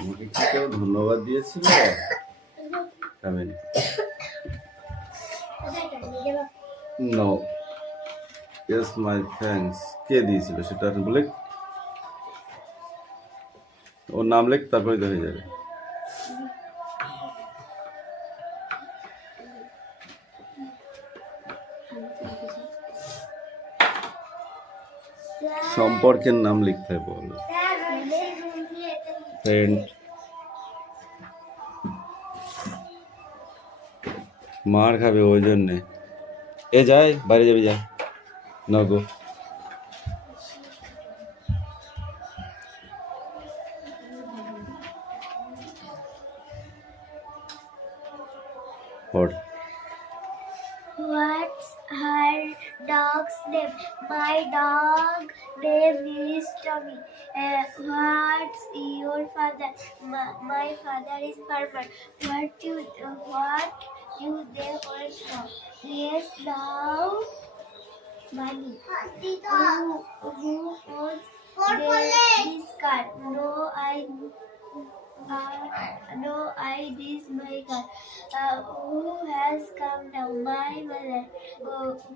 আমাকে কি কেউ ধন্যবাদ দিয়েছিল? No, yes my thanks. কে দিয়েছিল সেটা বলে, ওর নাম লেখ, তারপরে তো হয়ে যাবে। সম্পর্কের নাম লিখতে হবে, বলো। ফ্রেন্ড, মার খাবে ওই জন্যে। এ যায়, বাইরে যাবি, যা না গো। What's her dog's name? My dog name is Tommy. What's your father? My father is farmer. What you they want from? Yes, now money. Who owns this car? No, this my car. Who has come now? My mother.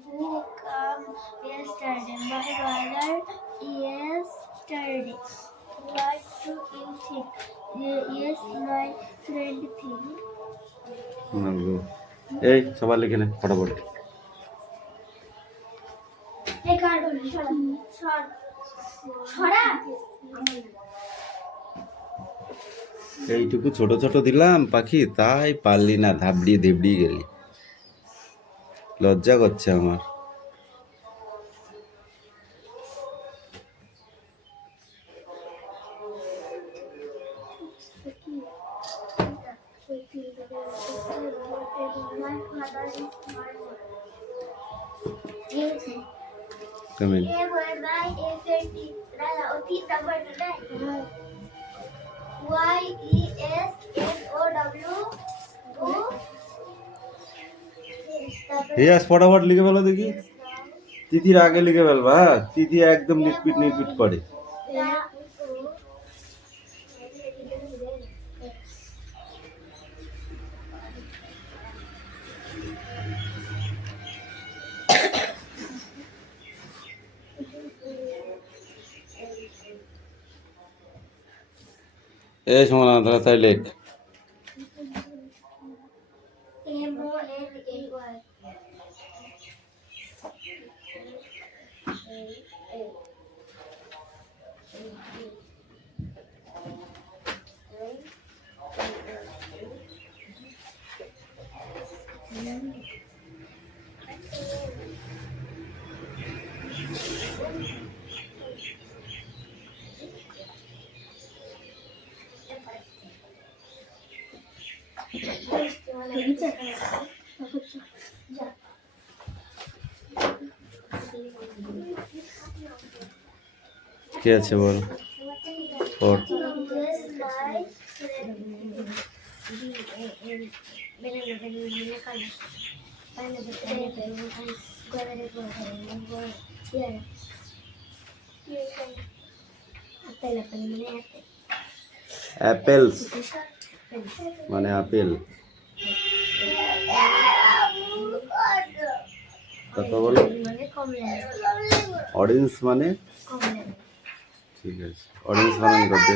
Who come yesterday? My mother yesterday. What do you think? Yes, my friend think. এই সবার লিখে নে ফটাফট। এইটুকু ছোট ছোট দিলাম পাখি, তাই পারলি না, ধাবড়িয়ে দেবড়িয়ে গেলি। লজ্জা করছে আমার। ফটাফট লিখে ফেলো দেখি। তিথির আগে লিখে ফেলবা, তিথি একদম নিটপিট করে। এই সময় তাই লেখ। কে আছে বল? ওর অ্যাপেলস মানে আপেল। তারপর বলো অরেঞ্জ মানে, ঠিক আছে অরেঞ্জ বানান করতে,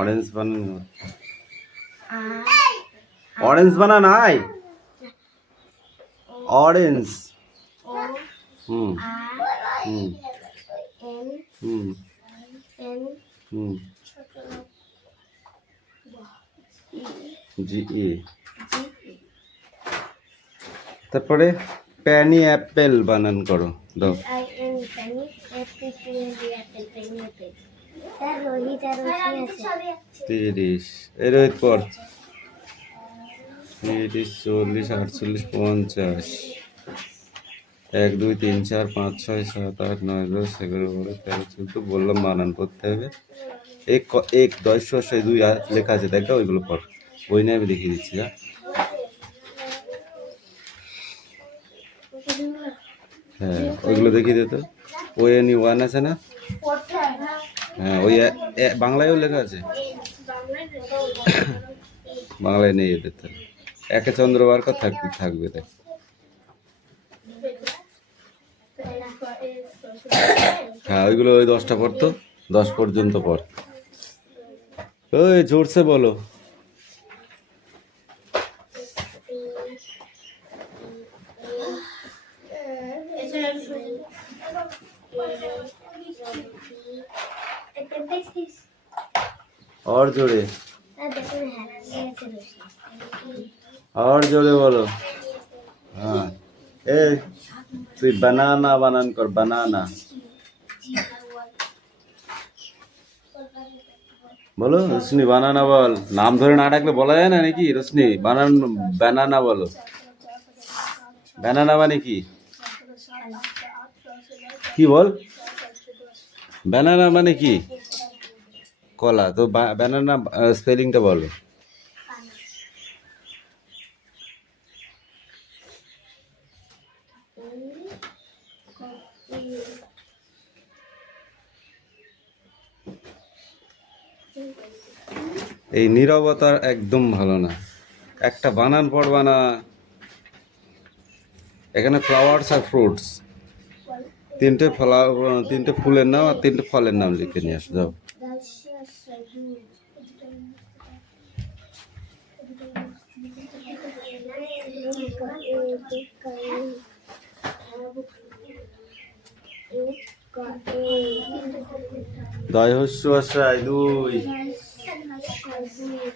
অরেঞ্জ বানান, অরেঞ্জ বানান আয়, অরেঞ্জ। হুম হুম হুম হুম জি এ। তারপরে প্যানি অ্যাপেল বানান করো, দাও। তিরিশ, এই রোহিত পর 30, 40, 48, 50, 1, 2, 3, 4, 5, 6, 7, 8, 9, 10, 11, 12, 13, 14 বললাম বানান করতে হবে। এক 10 2 লেখা আছে দেখা, ওইগুলো পর, বই নিয়ে আমি দেখিয়ে দিচ্ছি। যা হ্যাঁ ওইগুলো দেখিয়ে দে তো। ONE1 আছে না? হ্যাঁ ওই বাংলায়ও লেখা আছে, বাংলায় নেই এদের তাহলে। একে চন্দ্রবার কর থাকবে থাকবে দেখ। হ্যাঁ ওইগুলো ওই 10টা পড়তো, 10 পর্যন্ত পড়। ওই জোরসে বলো। और जोड़े, और जोड़े बोलो। हाँ ए তুই বানানা বানান কর, বানানা বলো। রোশনি বানানা বল, নাম ধরে না ডাকলে বলা যায় না নাকি? রোশনি বানানা বলো। বানানা মানে কি? কি বল? বানানা মানে কি? কলা। তো বানানা স্পেলিংটা বলো। এই নীরবতা একদম ভালো না, একটা বানান পড়বা না। এখানে ফ্লাওয়ার্স আর ফ্রুটস, তিনটে ফুলের নাম আর 3টে ফলের নাম লিখে নিয়ে আসো যাও। দয় হস্য আশ্রয় 2,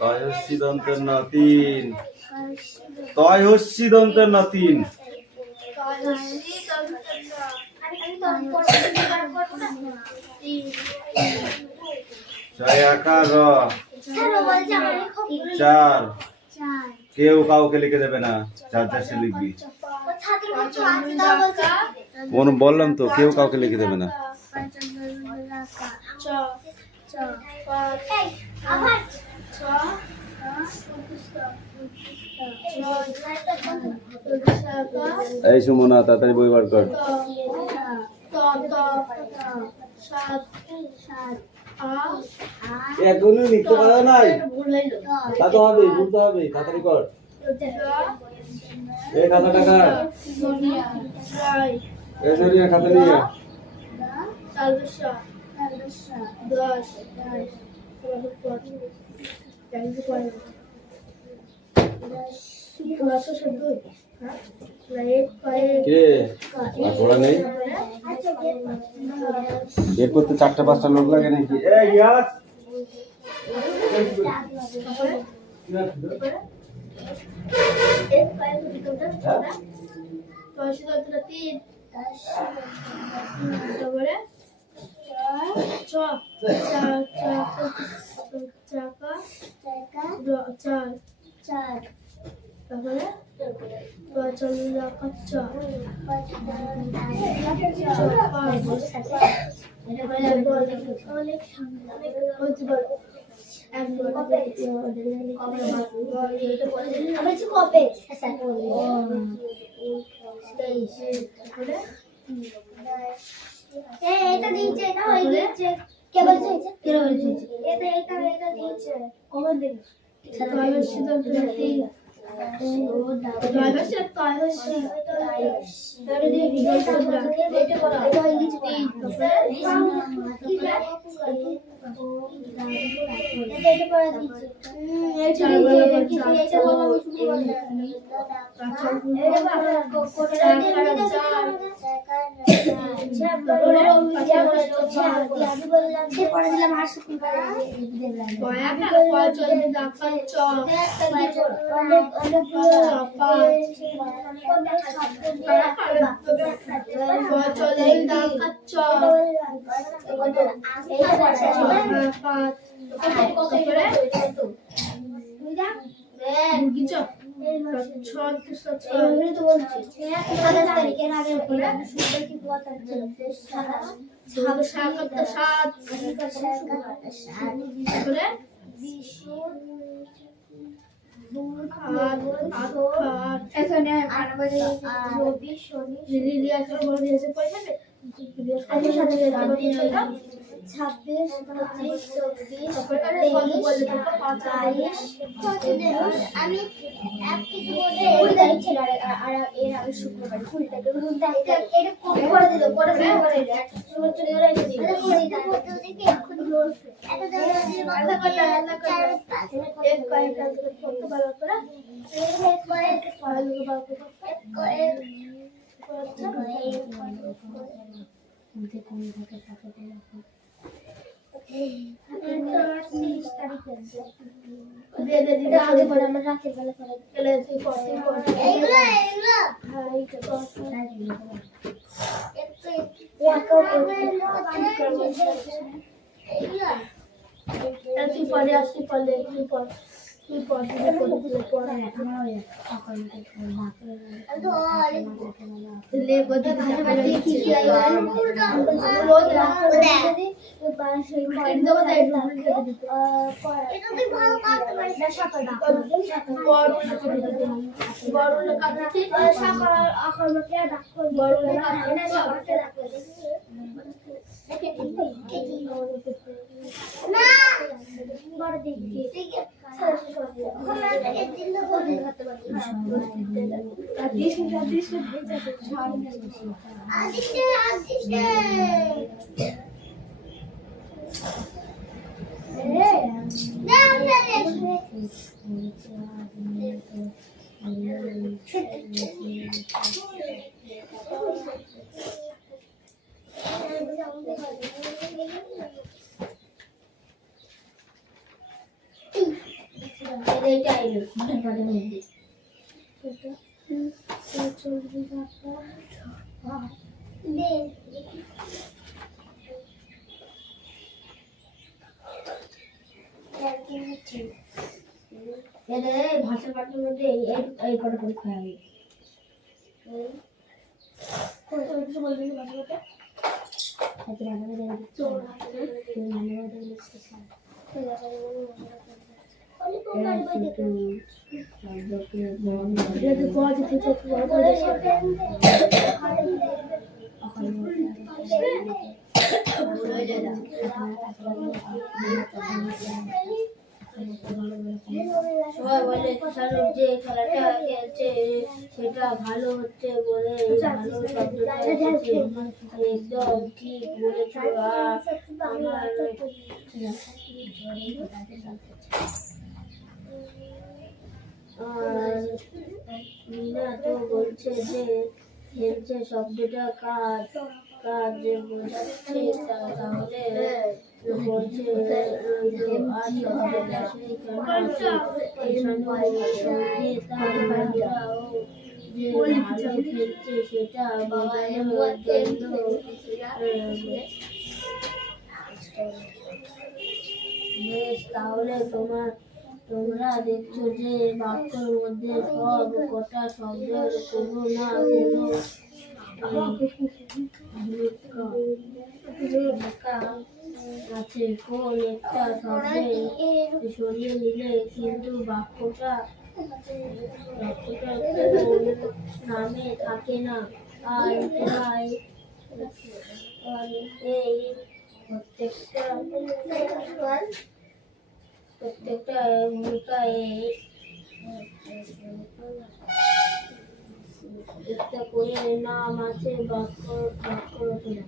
তয় হস্যি দন্তের ন 3, তয় হস্যি দন্তের ন 3, ছয় আকার র 4। কেউ কাউকে লিখে দেবে না, যার যার সে লিখবি। বললাম তো কেউ কাউকে লিখে দেবে না। এই সুমনা তাড়াতাড়ি বই বার কর। এখনই লিখতে পারো নাই, তা তো হবে, বলতে হবে, তাড়াতাড়ি কর। এই খাতা টাকা এই সরিয়া খাতা নিয়ে কে পড়া নেই। বের করতে 4টা-5টা লোক লাগে নাকি? রবি শনি 26, 25, 24, আমি এক কিছু বলে আর এর আগে শুক্রবার ফুলটাকে এটা করে দিল করে চলে গেল এক কয়েক কত ভালো করে আগে পরে আমরা রাতের বেলা তুই পরে আসতে পারলে তুই ভাষা পাঠের মধ্যে এই কটা পরীক্ষা হবে সবাই বলে শাহরুখ যে খেলাটা খেলছে সেটা ভালো হচ্ছে বলে ভালো শব্দটা এসেছে। একদম ঠিক বলেছ। আমার মিনা তো বলছে যে খেলছে শব্দটা কাজ কাজ বোঝাচ্ছে তাহলে বলছে আজ শব্দটা সেই কেন সঙ্গে তার বাড়িরাও যে ভালো খেলছে সেটা বোঝানোর জন্য বেশ তাহলে তোমরা দেখছো যে বাক্যের মধ্যে সব কটা শব্দের কোনো না কোনো ভূমিকা আছে। কোন একটা শব্দে সরিয়ে নিলে কিন্তু বাক্যটা নামে থাকে না। আর তাই এই প্রত্যেকটা ভূমিকায় একটা করে নাম আছে বাক্য রচনা।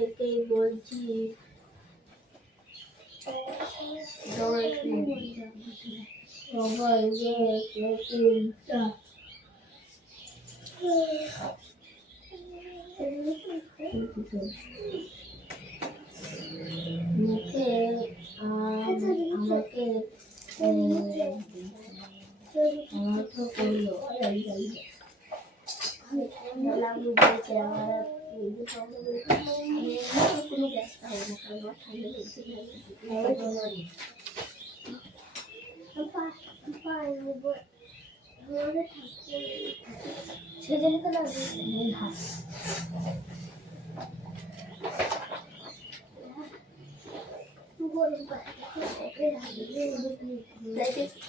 একে বলছি সবাই মুখে আমাকে তো করলো সেজন্য তো না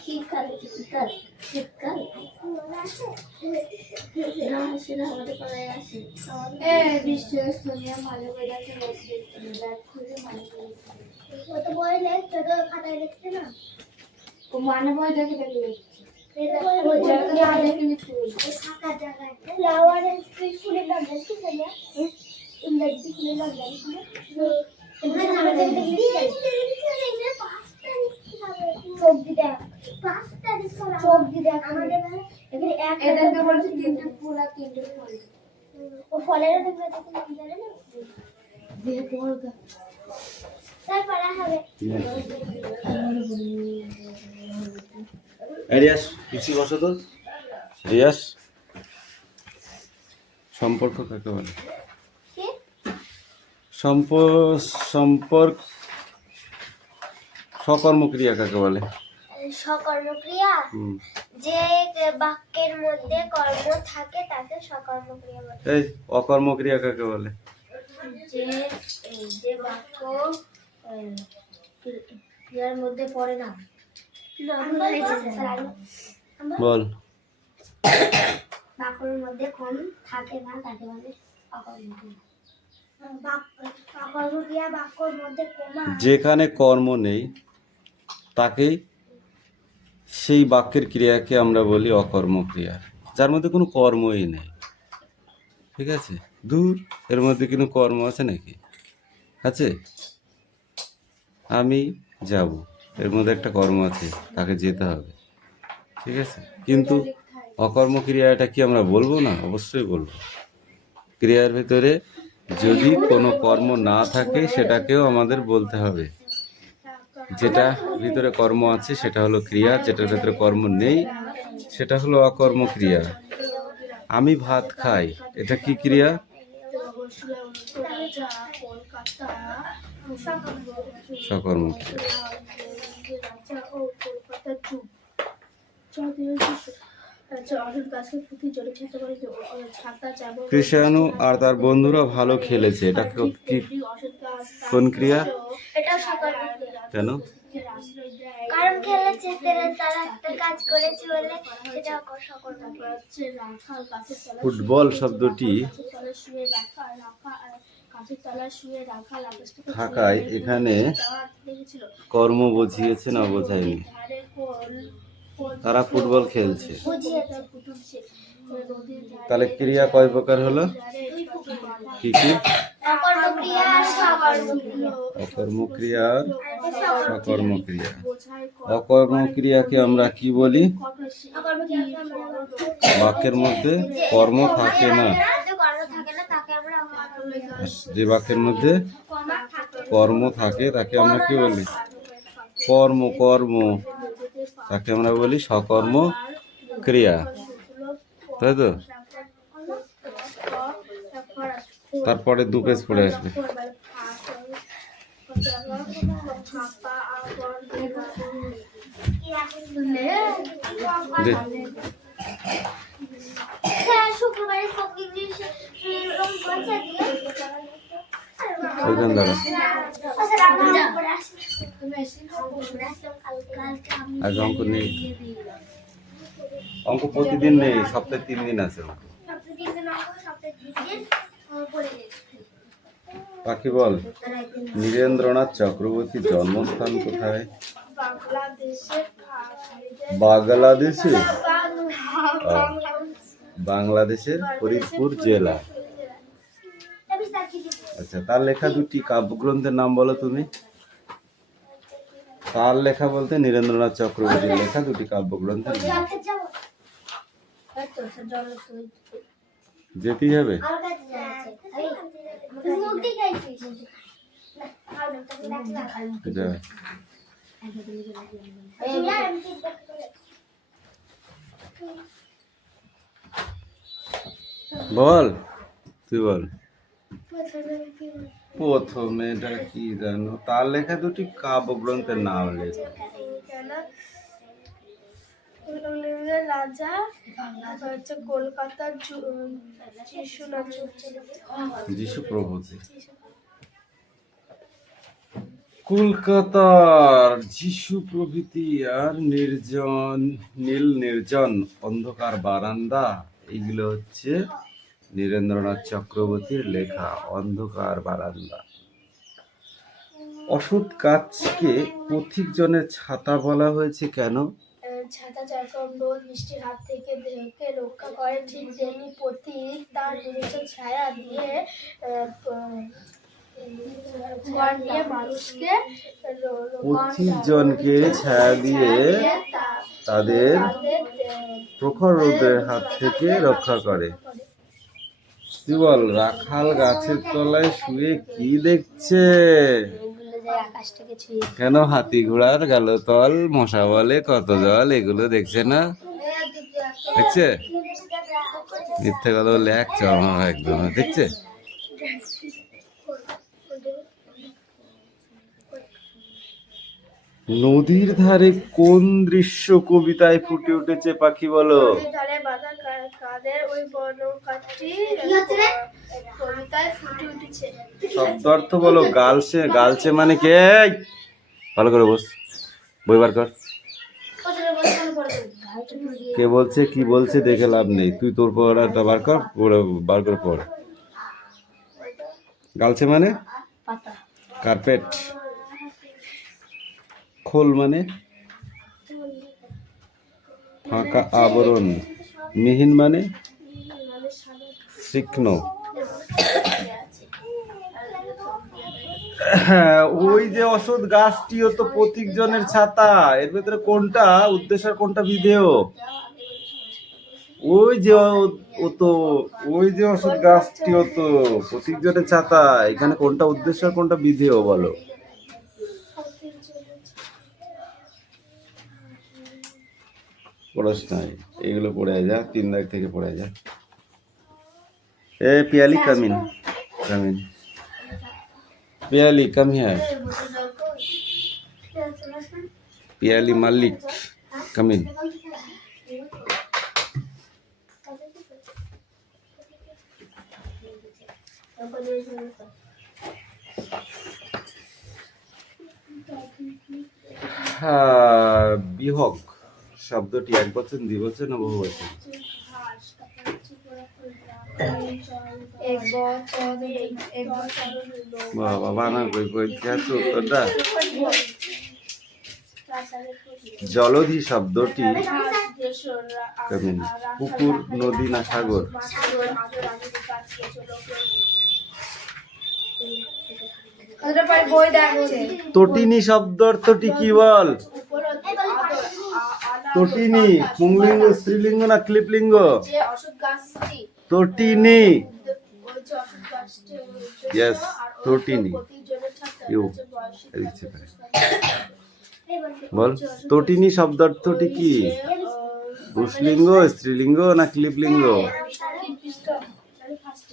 শীতকাল শীতকাল শীতকাল সেটা আমাদের পাড়ায় আসে বৃষ্টি ভালো করে ও তো বই লেখছে তো খাতায় লিখছে না ও মানে বই দেখে দেখে লিখছে ফাঁকা জায়গায় ফ্লাওয়ারের স্কুলের নাম জানিস না ইংরেজি স্কুলের নাম জানিস না রিয়াস কিছু বসো তো। রিয়াস সম্পর্ক কাকে বলে? সম্পর্ক সকর্মক্রিয়া কাকে বলে? সকর্মক্রিয়া যে বাক্যের মধ্যে কর্ম থাকে তাকে সকর্মক্রিয়া বলে। এই অকর্মক্রিয়া কাকে বলে? যে যে বাক্য ক্রিয়ার মধ্যে পড়ে না। বল। বাক্যের মধ্যে কোন থাকে না তাকে বলে অকর্মক্রিয়া। অকর্মক্রিয়া বাক্যের মধ্যে কমা যেখানে কর্ম নেই তাকেই সেই বাক্যের ক্রিয়াকে আমরা বলি অকর্মক্রিয়া, যার মধ্যে কোনো কর্মই নেই। ঠিক আছে? দূর, এর মধ্যে কোনো কর্ম আছে নাকি? আছে? আমি যাব, এর মধ্যে একটা কর্ম আছে, তাকে যেতে হবে। ঠিক আছে? কিন্তু অকর্মক্রিয়াটা কি আমরা বলবো না? অবশ্যই বলবো। ক্রিয়ার ভিতরে যদি কোনো কর্ম না থাকে সেটাকেও আমাদের বলতে হবে। যেটা ভিতরে কর্ম আছে সেটা হলো ক্রিয়া, যেটার ভিতরে কর্ম নেই সেটা হলো অকর্মক্রিয়া। আমি ভাত খাই, এটা কি ক্রিয়া? সকর্মক্রিয়া। কৃষাণু আর তার বন্ধুরা ভালো খেলেছে, এটা কি কোন ক্রিয়া? এটা সকর্মক্রিয়া। কেন? কারণ খেলেছে তারা একটা কাজ করেছে বলে সেটা সকর্মক্রিয়া। ফুটবল শব্দটি থাকায় এখানে কর্ম বুঝিয়েছে না বোঝায়নি? তারা ফুটবল খেলছে, তাহলে ক্রিয়া কয় প্রকার হলো? কি কি? অকর্মক্রিয়া আর সকর্মক্রিয়া। অকর্মক্রিয়া আর সকর্মক্রিয়া। অকর্মক্রিয়াকে আমরা কি বলি? বাক্যের মধ্যে কর্ম থাকে না। যে বাক্যের মধ্যে কর্ম থাকে তাকে আমরা কি বলি? কর্ম তাকে আমরা বলি সকর্ম ক্রিয়া, তাই তো? তারপরে 2 পেজ পড়ে আসবে। ওইখান দাঁড়া, আজ অঙ্ক নেই। অঙ্ক প্রতিদিন নেই, সপ্তাহে 3 দিন আছে অঙ্ক। পাখি বল, নীরেন্দ্রনাথ চক্রবর্তীর জন্মস্থান কোথায়? বাংলাদেশে? বাংলাদেশের ফরিদপুর জেলা। আচ্ছা, তার লেখা 2টি কাব্যগ্রন্থের নাম বলো তুমি। তার লেখা বলতে নীরেন্দ্রনাথ চক্রবর্তীর লেখা 2টি কাব্যগ্রন্থের নাম। যেতেই হবে। বল, তুই বল। প্রথমে এটা কি জানো? তার লেখা 2টি কাব্যগ্রন্থের নাম লেখো। পুরুলিয়ার রাজা হচ্ছে কলকাতার যিশুনাথ। যিশু প্রভৃতি। কলকাতার যিশু প্রভৃতি আর নির্জন, নীল নির্জন অন্ধকার বারান্দা, এইগুলো হচ্ছে নীরেন্দ্রনাথ চক্রবর্তীর লেখা। অন্ধকার বারান্দা। অসৎ গাছকে পথিকজনের ছাতা বলা হয়েছে কেন? ছাতা যেরকম রোদ বৃষ্টির হাত থেকে দেহকে রক্ষা করে, ঠিক তেমনি পথিক তার নিজস্ব ছায়া দিয়ে ঘর নিয়ে মানুষকে পথিকজনকে ছায়া দিয়ে তাদের প্রখর রোদের হাত থেকে রক্ষা করে। তুই বল, রাখাল গাছের তলায় শুয়ে কি দেখছে? কেন হাতি ঘোড়ার গালো তল, মশা বলে কত জল, এগুলো দেখছে না? দেখছে? মিথ্যে কথা বলে এক চমা একদম। দেখছে? নদীর ধারে কোন দৃশ্য কবিতায় ফুটে উঠেছে? পাখি বলো। ধারে বাঁধা কাদের ওই বনকাটি কবিতায় ফুটে উঠেছে। শব্দার্থ বলো। গালছে, গালছে মানে কে? ভালো করে বস, বই বার কর। কে বলছে কি বলছে দেখে লাভ নেই, তুই তোর পড়াটা বার কর, বার করে পড়। গালছে মানে কার্পেট। খোল মানে ফাঁকা আবরণ। মিহিন মানে শুকন। হ্যাঁ, ওই যে অসৎ গাছটিও তো পথিকজনের ছাতা। এর ভিতরে কোনটা উদ্দেশ্য আর কোনটা বিধেয়? ওই যে ওই যে অসৎ গাছটিও তো পথিকজনের ছাতা। এখানে কোনটা উদ্দেশ্য আর কোনটা বিধেয় বলো? পড়াস নাই, এগুলো পড়ে যা, 3 দাগ থেকে পড়ে যা। এ Piyali come in, come in Piyali, come here. Piyali Malik, come in. বিহগ শব্দটি একবচন, দ্বিবচন না বহুবচন? বাবা বানা কই কই আছে উত্তরটা? জলধি শব্দটি কেমন? পুকুর, নদী না সাগর? তটিনী শব্দ অর্থটি কি বল? তটিনী পুংলিঙ্গ, স্ত্রীলিঙ্গ না ক্লিপলিঙ্গ? তটিনী। ইয়েস, তটিনী। বল, তটিনী শব্দ অর্থটি কি? পুংলিঙ্গ, স্ত্রীলিঙ্গ না ক্লিপলিঙ্গ?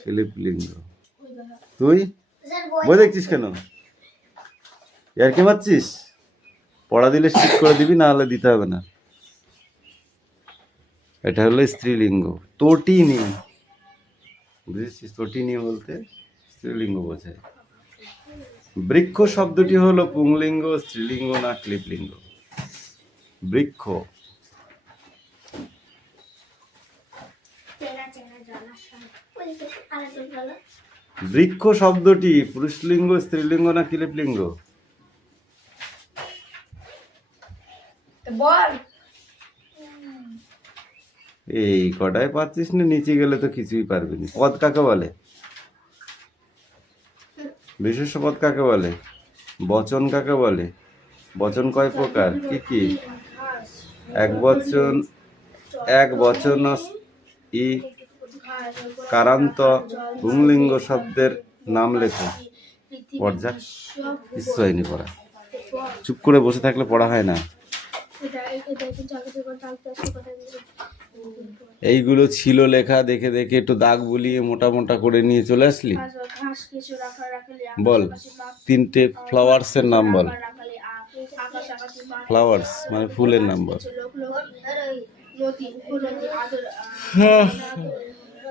ক্লিপলিঙ্গ। তুই বই দেখছিস কেন? আর কি মারছিস? পড়া দিলে ঠিক করে দিবি, না হলে দিতে হবে না। এটা হলো স্ত্রীলিঙ্গ, তটিনী। বুঝেছিস? তটিনী বলতে স্ত্রীলিঙ্গ বোঝায়। বৃক্ষ শব্দটি হলো পুংলিঙ্গ, স্ত্রীলিঙ্গ না ক্লিপলিঙ্গ? বৃক্ষ। বৃক্ষ শব্দটি পুরুষলিঙ্গ, স্ত্রীলিঙ্গ না ক্লিপলিঙ্গ? বল। এই কটায় পারছিস না, নিচে গেলে তো কিছুই পারবি না। পদ কাকে বলে? বিশেষ্য পদ কাকে বলে? বচন কাকে বলে? বচন কয় প্রকার, কি কি? এক বচন ই কারান্ত পুংলিঙ্গ শব্দের নাম লেখো। পর্যা কিছু হয়নি পড়া। চুপ করে বসে থাকলে পড়া হয় না। এইগুলো ছিল লেখা, দেখে দেখে একটু দাগ বুলিয়ে মোটা মোটা করে নিয়ে চলে আসলি। বল, 3টে ফ্লাওয়ার্সের নাম বল। আকাশ আকাশি পাহাড় ফ্লাওয়ার্স মানে ফুলের নাম বল। লোক লোক নদী উপনদী আদর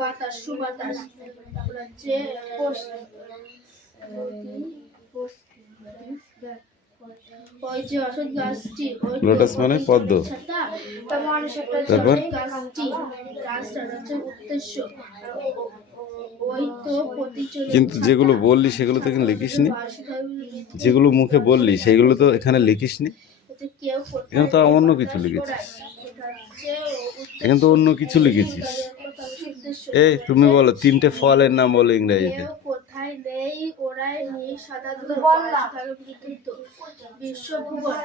বাতাস সুবাতাস, তারপর হচ্ছে ওই যে অশোক গাছটি, ওই লোটাস মানে পদ্ম। তারপর গাছটি গাছটার হচ্ছে উদ্দেশ্য, ওই তো প্রতিচলিত কিন্তু যেগুলো বললি সেগুলো তো এখানে লিখিসনি, যেগুলো মুখে বললি সেগুলো তো এখানে লিখিসনি, কেউ এখানে তো অন্য কিছু লিখেছিস, এখানে তো অন্য কিছু লিখেছিস। এই তুমি বলো 3টে ফলের নাম বলো ইংরেজিতে। কেউ কোথায় নেই ওরাই নিয়ে সাধারণ বিশ্বভুবন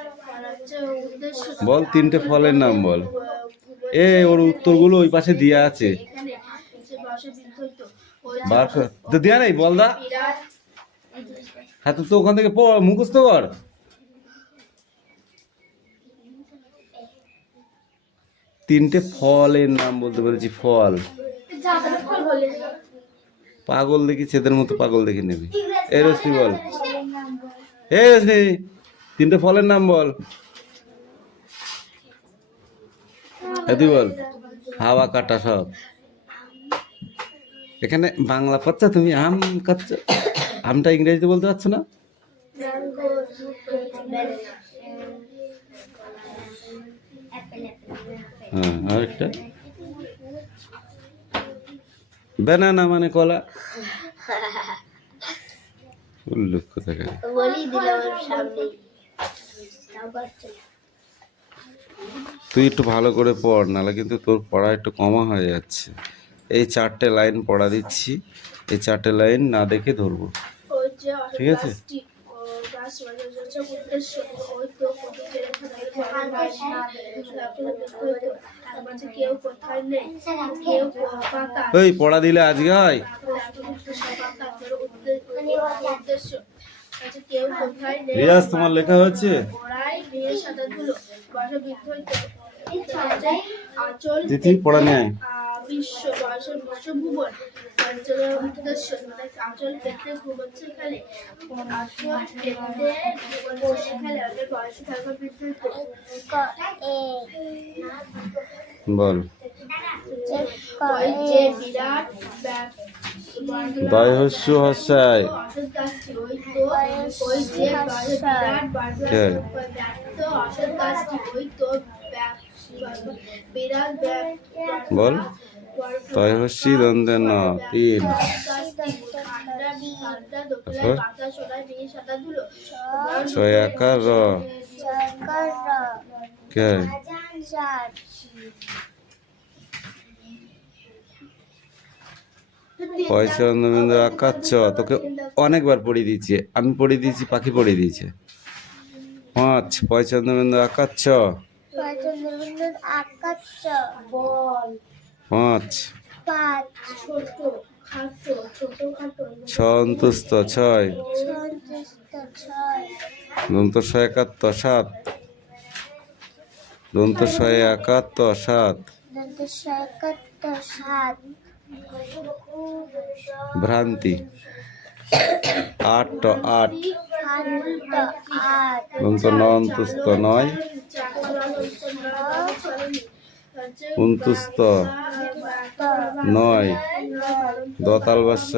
হচ্ছে উদ্দেশ্য। বল 3টে ফলের নাম বল। ওর উত্তরগুলো ওই পাশে দেওয়া আছে, এখানে যে বসে বিদ্যুৎ ওই বার কর তো, দেওয়া নেই বল দা। বিরাট হ্যাঁ তো ওখান থেকে মুখস্থ কর। 3টে ফলের নাম বলতে পেরেছি, ফল। ফল বলে পাগল দেখি ছেদের মতো পাগল দেখে নেবি। এই রশ্মি বল, এই রশ্মি 3টে ফলের নাম বল। তুই বল হাওয়া কাটা সব। এখানে বাংলা পড়ছো তুমি, আম খাচ্ছ, আমটা ইংরেজিতে বলতে পারছো না? হ্যাঁ আরেকটা ব্যানানা মানে কলা। উল্লুক কোথায় বলি দিলাম সামনে। তুই একটু ভালো করে পড়, নাহলে কিন্তু তোর পড়া একটু কমা হয়ে যাচ্ছে। এই 4টে লাইন পড়া দিচ্ছি, এই 4টে লাইন না দেখে ধরবো, ওই যে ঠিক আছে? গাছটি গাছ মানে হচ্ছে উদ্দেশ্য, ওই তো প্রতিচলিত কেউ কোথায় নেই, কেউ পাকা ওই পড়া দিলে আজকে হয়? উদ্দেশ্য আচ্ছা কেউ কোথায় নেই রিয়াজ তোমার লেখা হচ্ছে? ওরাই নিয়ে সাদাগুলো বসে বিদ্যুৎ আচল তিথি পড়া নেই। বিশ্ব বয়সের বিশ্বভুবন অঞ্চলের উদ্দেশ্য আচল পেতে ঘুমোচ্ছে খেলে, আচল পেতে বসে খেলে ওদের বয়সে থাকা বিদ্যুৎ বল ওই যে বিরাট দয় হস্য হস্যায় অসৎ গাছটি, ওই যে বিরাট কে? ব্যক্ত অসৎ গাছটি, ওই তো বিরাট বল তয় হস্যি দ্বন্দ্বে ন 3। ছয় আকার র কে? পয়চন্দ্রবিন্দু আকার চ, তোকে অনেকবার পড়িয়ে দিয়েছি আমি, পড়িয়ে দিয়েছি, পাখি পড়িয়ে দিয়েছে। 5 পয়চন্দ্রবিন্দু আকার চ, 5 ছ অন্তুস্ত 6 দন্ত 71 7 দন্ত 71 7 ভ্রান্তি 8 8 দন্ত 9 অন্তুস্ত 9 অন্তুস্ত 9 দতাল বাস্য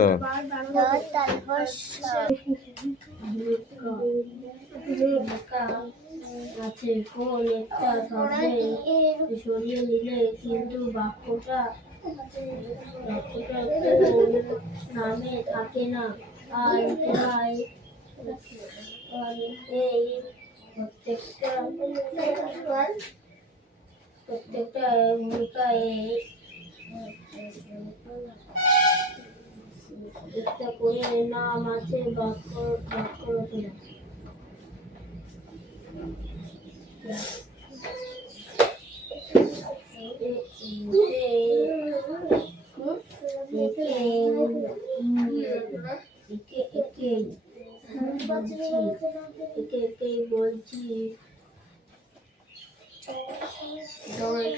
আছে কোন একটা শব্দে সরিয়ে নিলে কিন্তু বাক্যটা নামে থাকে না, আর তাই এই প্রত্যেকটা ভূমিকায় একটা করে নাম আছে বাক্য রচনা। বলছি সবাই